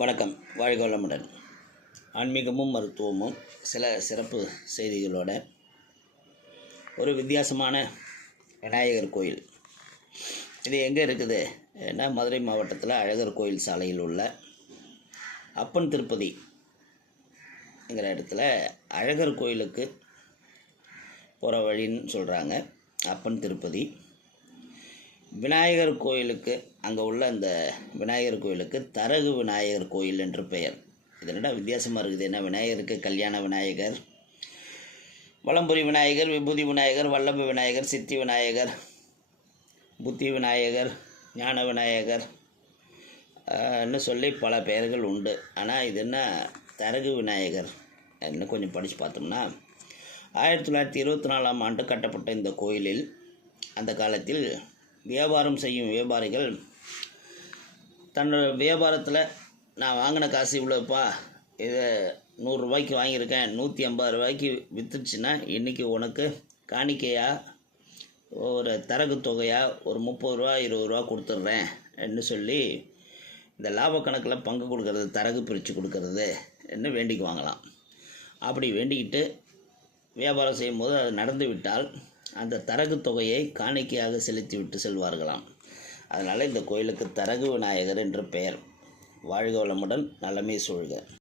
வணக்கம். வாழ்க வளமுடன் ஆன்மீகமும் மருத்துவமும் சில சிறப்பு செய்திகளோட ஒரு வித்தியாசமான விநாயகர் கோயில். இது எங்கே இருக்குது? ஏன்னா மதுரை மாவட்டத்தில் அழகர் கோயில் சாலையில் உள்ள அப்பன் திருப்பதி என்கிற இடத்துல அழகர் கோயிலுக்கு போகிற வழின்னு சொல்கிறாங்க அப்பன் திருப்பதி. விநாயகர் கோயிலுக்கு அங்கே உள்ள அந்த விநாயகர் கோயிலுக்கு தரகு விநாயகர் கோயில் என்று பெயர். இதனடா வித்தியாசமாக இருக்குது? என்ன விநாயகருக்கு கல்யாண விநாயகர் வலம்புரி விநாயகர் விபூதி விநாயகர் வல்லப விநாயகர் சித்தி விநாயகர் புத்தி விநாயகர் ஞான விநாயகர் சொல்லி பல பெயர்கள் உண்டு. ஆனால் இது என்ன தரகு விநாயகர் இன்னும் கொஞ்சம் படித்து பார்த்தோம்னா ஆயிரத்தி தொள்ளாயிரத்தி இருபத்தி நாலாம் ஆண்டு கட்டப்பட்ட இந்த கோயிலில் அந்த காலத்தில் வியாபாரம் செய்யும் வியாபாரிகள் தன்னோட வியாபாரத்தில் நான் வாங்கின காசு இவ்வளோப்பா இதை நூறுரூவாய்க்கு வாங்கியிருக்கேன் நூற்றி ஐம்பது ரூபாய்க்கு விற்றுச்சுன்னா இன்றைக்கி உனக்கு காணிக்கையாக ஒரு தரகு தொகையாக ஒரு முப்பது ரூபா இருபது ரூபா கொடுத்துட்றேன் என்று சொல்லி இந்த லாப கணக்கில் பங்கு கொடுக்கறது தரகு பிரித்து கொடுக்கறது என்று வேண்டிக்குவாங்களாம் அப்படி வேண்டிக்கிட்டு வியாபாரம் செய்யும்போது அது நடந்து விட்டால் அந்த தரகு தொகையை காணிக்கையாக செலுத்திவிட்டு செல்வார்களாம். அதனால் இந்த கோயிலுக்கு தரகு விநாயகர் என்று பெயர். வாழ்க வளமுடன் நலமே சூழ்க.